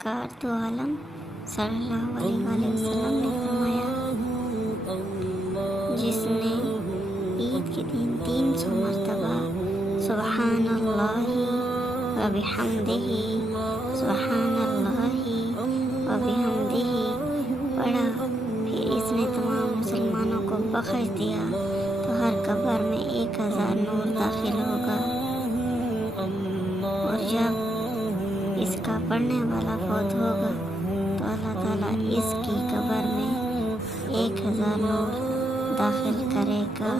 सरकार दो आलम सल्लल्लाहु अलैहि वसल्लम ने फरमाया, जिसने ईद के दिन 300 मरतबा सुबहानल्लाहि व बिहम्दिही सुबहानल्लाहि व बिहम्दिही पढ़ा, फिर इसने तमाम मुसलमानों को बख्श दिया तो हर कब्र में 1000 नूर दाखिल होगा। और जब इसका पढ़ने वाला फौत होगा तो अल्लाह ताला इसकी कब्र में 1000 नूर दाखिल करेगा।